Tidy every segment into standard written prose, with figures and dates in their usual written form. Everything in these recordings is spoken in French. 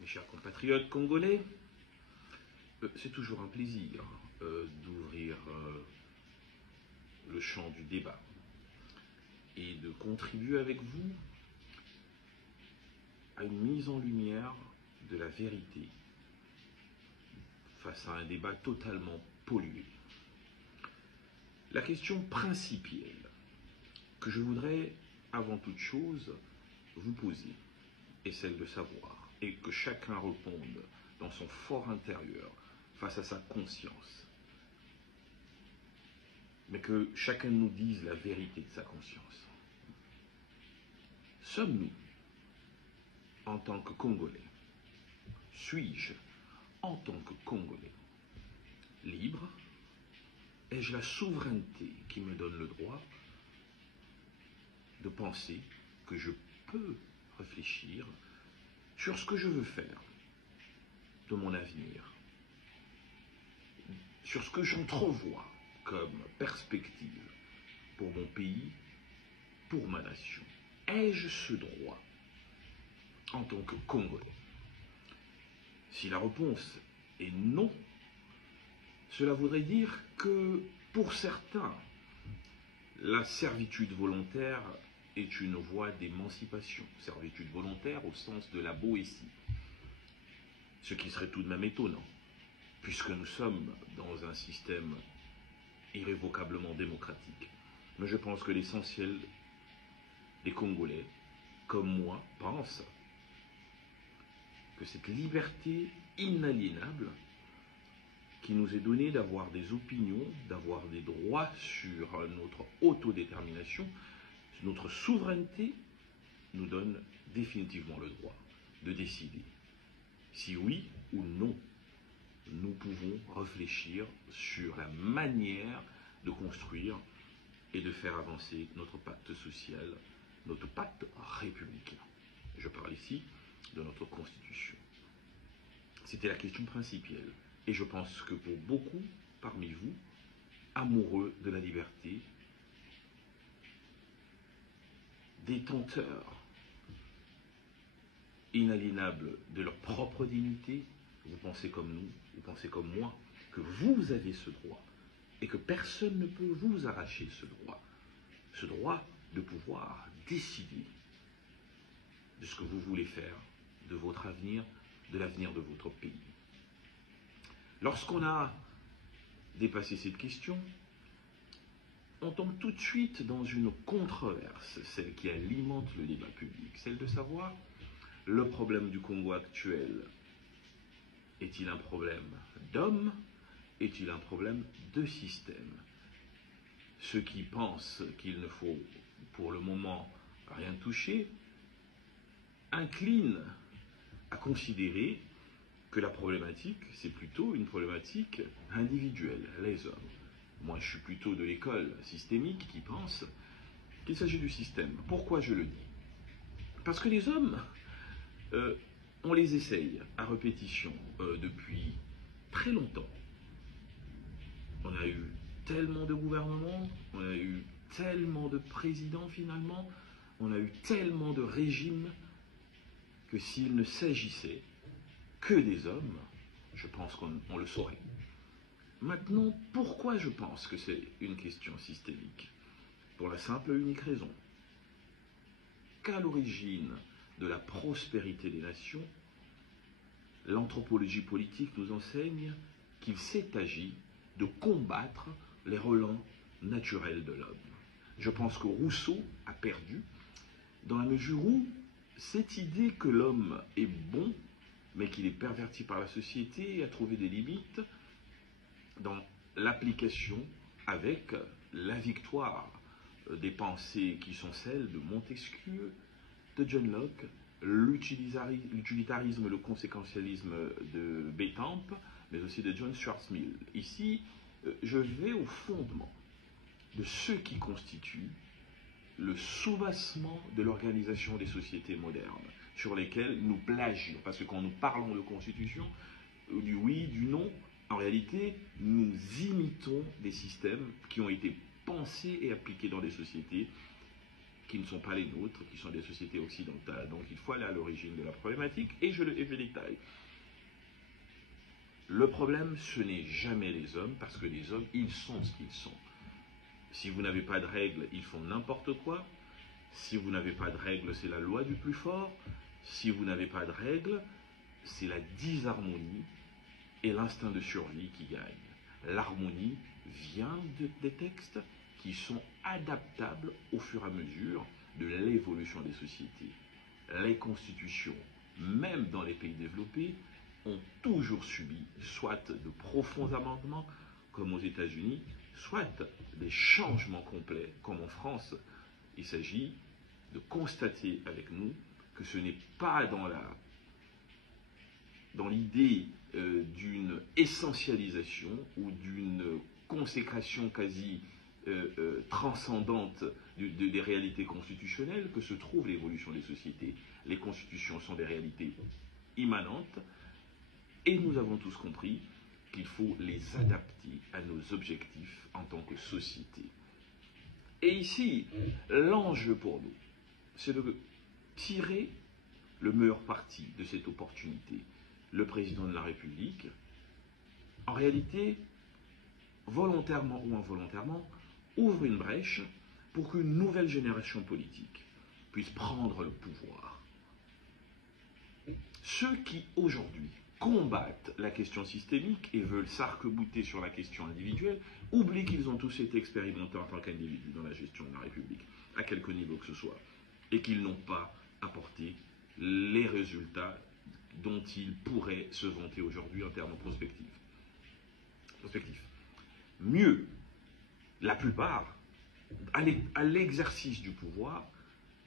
Mes chers compatriotes congolais, c'est toujours un plaisir d'ouvrir le champ du débat et de contribuer avec vous à une mise en lumière de la vérité face à un débat totalement pollué. La question principale que je voudrais avant toute chose vous poser est celle de savoir, et que chacun réponde dans son fort intérieur face à sa conscience, mais que chacun nous dise la vérité de sa conscience. Sommes-nous, en tant que Congolais, suis-je, en tant que Congolais, libre? Ai-je la souveraineté qui me donne le droit de penser que je peux réfléchir sur ce que je veux faire de mon avenir, sur ce que j'entrevois comme perspective pour mon pays, pour ma nation? Ai-je ce droit en tant que Congolais? Si la réponse est non, cela voudrait dire que pour certains, la servitude volontaire est une voie d'émancipation. Servitude volontaire au sens de la Boétie. Ce qui serait tout de même étonnant, puisque nous sommes dans un système irrévocablement démocratique. Mais je pense que l'essentiel des Congolais, comme moi, pensent que cette liberté inaliénable qui nous est donnée d'avoir des opinions, d'avoir des droits sur notre autodétermination, notre souveraineté, nous donne définitivement le droit de décider si oui ou non nous pouvons réfléchir sur la manière de construire et de faire avancer notre pacte social, notre pacte républicain. Je parle ici de notre Constitution. C'était la question principale. Et je pense que pour beaucoup parmi vous, amoureux de la liberté, détenteurs inaliénables de leur propre dignité, vous pensez comme nous, vous pensez comme moi, que vous avez ce droit et que personne ne peut vous arracher ce droit de pouvoir décider de ce que vous voulez faire, de votre avenir, de l'avenir de votre pays. Lorsqu'on a dépassé cette question, on tombe tout de suite dans une controverse, celle qui alimente le débat public, celle de savoir le problème du Congo actuel. Est-il un problème d'homme? Est-il un problème de système? Ceux qui pensent qu'il ne faut pour le moment rien toucher inclinent à considérer que la problématique, c'est plutôt une problématique individuelle, les hommes. Moi, je suis plutôt de l'école systémique qui pense qu'il s'agit du système. Pourquoi je le dis? Parce que les hommes, on les essaye à répétition depuis très longtemps. On a eu tellement de gouvernements, on a eu tellement de présidents finalement, on a eu tellement de régimes que s'il ne s'agissait que des hommes, je pense qu'on le saurait. Maintenant, pourquoi je pense que c'est une question systémique? Pour la simple et unique raison qu'à l'origine de la prospérité des nations, l'anthropologie politique nous enseigne qu'il s'est agi de combattre les relents naturels de l'homme. Je pense que Rousseau a perdu dans la mesure où cette idée que l'homme est bon, mais qu'il est perverti par la société, a trouvé des limites dans l'application avec la victoire des pensées qui sont celles de Montesquieu, de John Locke, l'utilitarisme, le conséquentialisme de Bétham, mais aussi de John Stuart Mill. Ici, je vais au fondement de ce qui constitue le soubassement de l'organisation des sociétés modernes, sur lesquelles nous plagions, parce que quand nous parlons de constitution, du oui, du non, en réalité, nous imitons des systèmes qui ont été pensés et appliqués dans des sociétés qui ne sont pas les nôtres, qui sont des sociétés occidentales. Donc il faut aller à l'origine de la problématique, et je détaille. Le problème, ce n'est jamais les hommes, parce que les hommes, ils sont ce qu'ils sont. Si vous n'avez pas de règles, ils font n'importe quoi. Si vous n'avez pas de règles, c'est la loi du plus fort. Si vous n'avez pas de règles, c'est la disharmonie et l'instinct de survie qui gagnent. L'harmonie vient des textes qui sont adaptables au fur et à mesure de l'évolution des sociétés. Les constitutions, même dans les pays développés, ont toujours subi soit de profonds amendements, comme aux États-Unis, soit des changements complets, comme en France. Il s'agit de constater avec nous que ce n'est pas dans l'idée d'une essentialisation ou d'une consécration quasi transcendante des réalités constitutionnelles que se trouve l'évolution des sociétés. Les constitutions sont des réalités immanentes, et nous avons tous compris qu'il faut les adapter à nos objectifs en tant que société. Et ici, l'enjeu pour nous, c'est de tirer le meilleur parti de cette opportunité. Le président de la République, en réalité, volontairement ou involontairement, ouvre une brèche pour qu'une nouvelle génération politique puisse prendre le pouvoir. Ceux qui, aujourd'hui, combattent la question systémique et veulent s'arc-bouter sur la question individuelle, oublient qu'ils ont tous été expérimentés en tant qu'individus dans la gestion de la République, à quelque niveau que ce soit, et qu'ils n'ont pas apporté les résultats dont ils pourraient se vanter aujourd'hui en termes prospectifs. Mieux, la plupart, à l'exercice du pouvoir,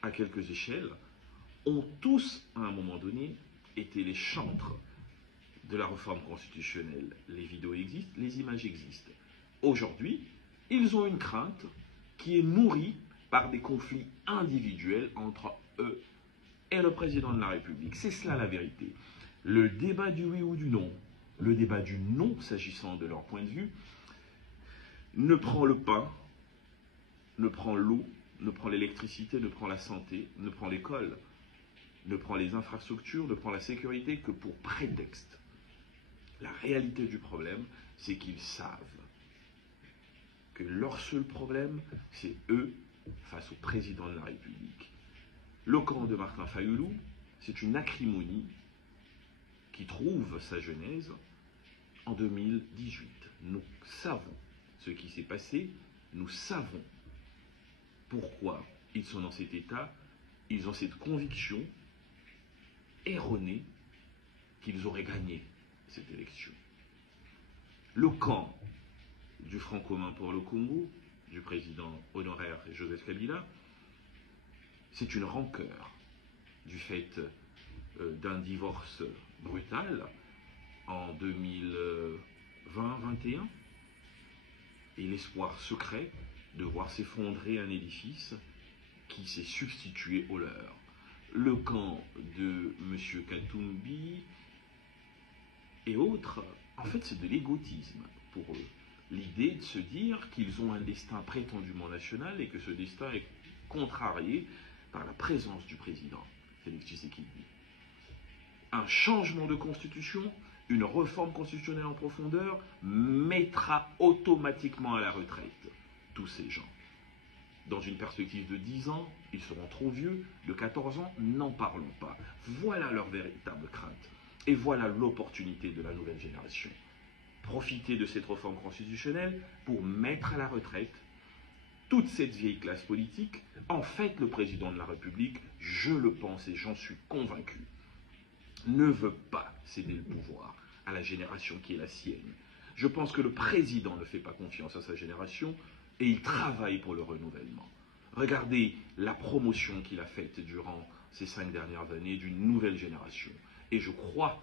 à quelques échelles, ont tous, à un moment donné, été les chantres de la réforme constitutionnelle. Les vidéos existent, les images existent. Aujourd'hui, ils ont une crainte qui est nourrie par des conflits individuels entre eux et le président de la République. C'est cela la vérité. Le débat du oui ou du non, le débat du non s'agissant de leur point de vue, ne prend le pain, ne prend l'eau, ne prend l'électricité, ne prend la santé, ne prend l'école, ne prend les infrastructures, ne prend la sécurité que pour prétexte. La réalité du problème, c'est qu'ils savent que leur seul problème, c'est eux face au président de la République. Le camp de Martin Fayoulou, c'est une acrimonie qui trouve sa genèse en 2018. Nous savons ce qui s'est passé, nous savons pourquoi ils sont dans cet état, ils ont cette conviction erronée qu'ils auraient gagné cette élection. Le camp du Front commun pour le Congo, du président honoraire Joseph Kabila, c'est une rancœur du fait d'un divorce brutal en 2020-21 et l'espoir secret de voir s'effondrer un édifice qui s'est substitué au leur. Le camp de M. Katumbi et autres, en fait, c'est de l'égotisme pour eux. L'idée de se dire qu'ils ont un destin prétendument national et que ce destin est contrarié par la présence du président Félix Tshisekedi. Un changement de constitution, une réforme constitutionnelle en profondeur mettra automatiquement à la retraite tous ces gens. Dans une perspective de 10 ans, ils seront trop vieux, de 14 ans, n'en parlons pas. Voilà leur véritable crainte. Et voilà l'opportunité de la nouvelle génération. Profiter de cette réforme constitutionnelle pour mettre à la retraite toute cette vieille classe politique. En fait, le président de la République, je le pense et j'en suis convaincu, ne veut pas céder le pouvoir à la génération qui est la sienne. Je pense que le président ne fait pas confiance à sa génération et il travaille pour le renouvellement. Regardez la promotion qu'il a faite durant ces 5 dernières années d'une nouvelle génération. Et je crois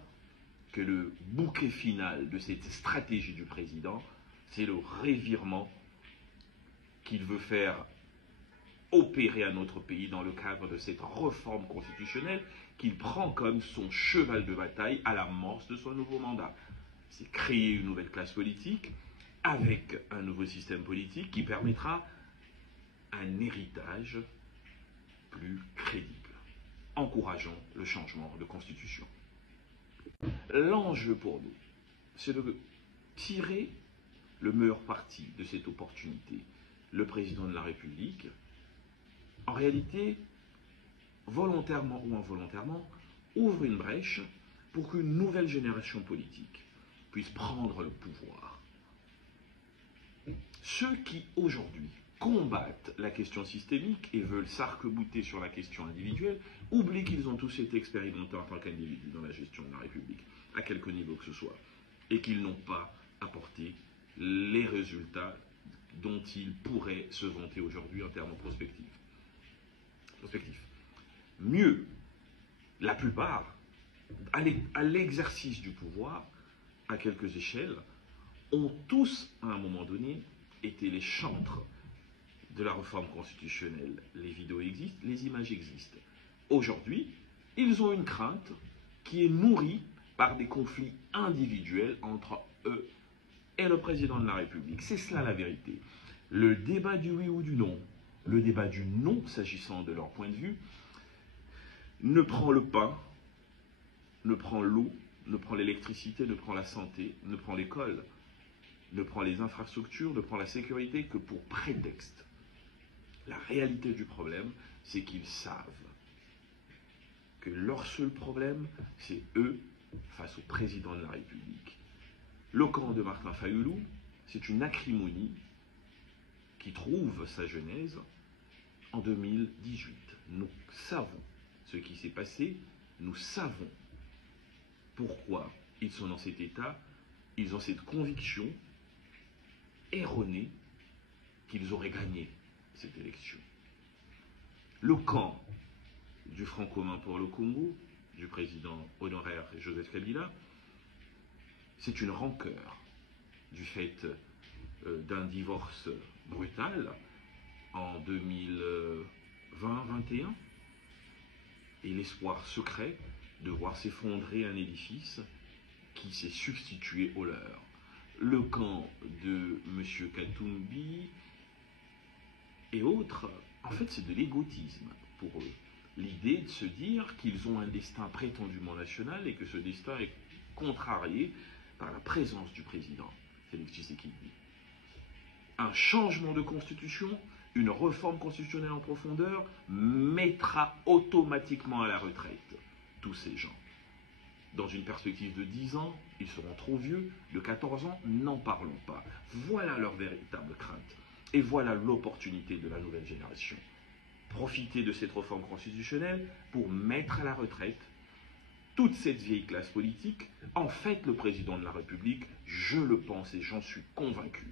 que le bouquet final de cette stratégie du président, c'est le revirement qu'il veut faire opérer à notre pays dans le cadre de cette réforme constitutionnelle qu'il prend comme son cheval de bataille à l'amorce de son nouveau mandat. C'est créer une nouvelle classe politique avec un nouveau système politique qui permettra un héritage plus crédible, encourageant le changement de constitution. L'enjeu pour nous, c'est de tirer le meilleur parti de cette opportunité. Le président de la République, en réalité, volontairement ou involontairement, ouvre une brèche pour qu'une nouvelle génération politique puisse prendre le pouvoir. Ceux qui, aujourd'hui, combattent la question systémique et veulent s'arc-bouter sur la question individuelle, oublient qu'ils ont tous été expérimentés en tant qu'individus dans la gestion de la République, à quelque niveau que ce soit, et qu'ils n'ont pas apporté les résultats dont ils pourraient se vanter aujourd'hui en termes prospectifs. Mieux, la plupart, à l'exercice du pouvoir, à quelques échelles, ont tous, à un moment donné, été les chantres de la réforme constitutionnelle. Les vidéos existent, les images existent. Aujourd'hui, ils ont une crainte qui est nourrie par des conflits individuels entre eux et le président de la République. C'est cela la vérité. Le débat du oui ou du non, le débat du non, s'agissant de leur point de vue, ne prend le pain, ne prend l'eau, ne prend l'électricité, ne prend la santé, ne prend l'école, ne prend les infrastructures, ne prend la sécurité que pour prétexte. La réalité du problème, c'est qu'ils savent que leur seul problème, c'est eux face au président de la République. Le camp de Martin Fayoulou, c'est une acrimonie qui trouve sa genèse en 2018. Nous savons ce qui s'est passé, nous savons pourquoi ils sont dans cet état, ils ont cette conviction erronée qu'ils auraient gagné cette élection. Le camp du Front commun pour le Congo, du président honoraire Joseph Kabila, c'est une rancœur du fait d'un divorce brutal en 2020-21 et l'espoir secret de voir s'effondrer un édifice qui s'est substitué au leur. Le camp de M. Katumbi et autres, en fait, c'est de l'égotisme pour eux. L'idée de se dire qu'ils ont un destin prétendument national et que ce destin est contrarié par la présence du président Félix Tshisekedi. Un changement de constitution, une réforme constitutionnelle en profondeur mettra automatiquement à la retraite tous ces gens. Dans une perspective de 10 ans, ils seront trop vieux, de 14 ans, n'en parlons pas. Voilà leur véritable crainte. Et voilà l'opportunité de la nouvelle génération. Profiter de cette réforme constitutionnelle pour mettre à la retraite toute cette vieille classe politique. En fait, le président de la République, je le pense et j'en suis convaincu,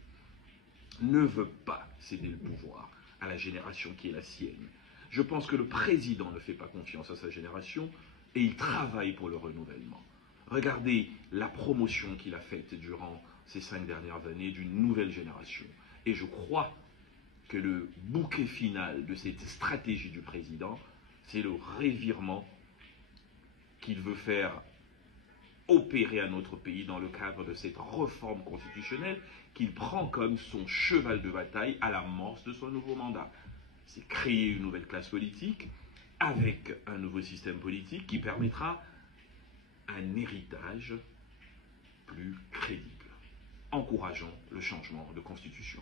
ne veut pas céder le pouvoir à la génération qui est la sienne. Je pense que le président ne fait pas confiance à sa génération et il travaille pour le renouvellement. Regardez la promotion qu'il a faite durant ces 5 dernières années d'une nouvelle génération. Et je crois que le bouquet final de cette stratégie du président, c'est le revirement qu'il veut faire opérer à notre pays dans le cadre de cette réforme constitutionnelle qu'il prend comme son cheval de bataille à l'amorce de son nouveau mandat. C'est créer une nouvelle classe politique avec un nouveau système politique qui permettra un héritage plus crédible, encourageant le changement de constitution.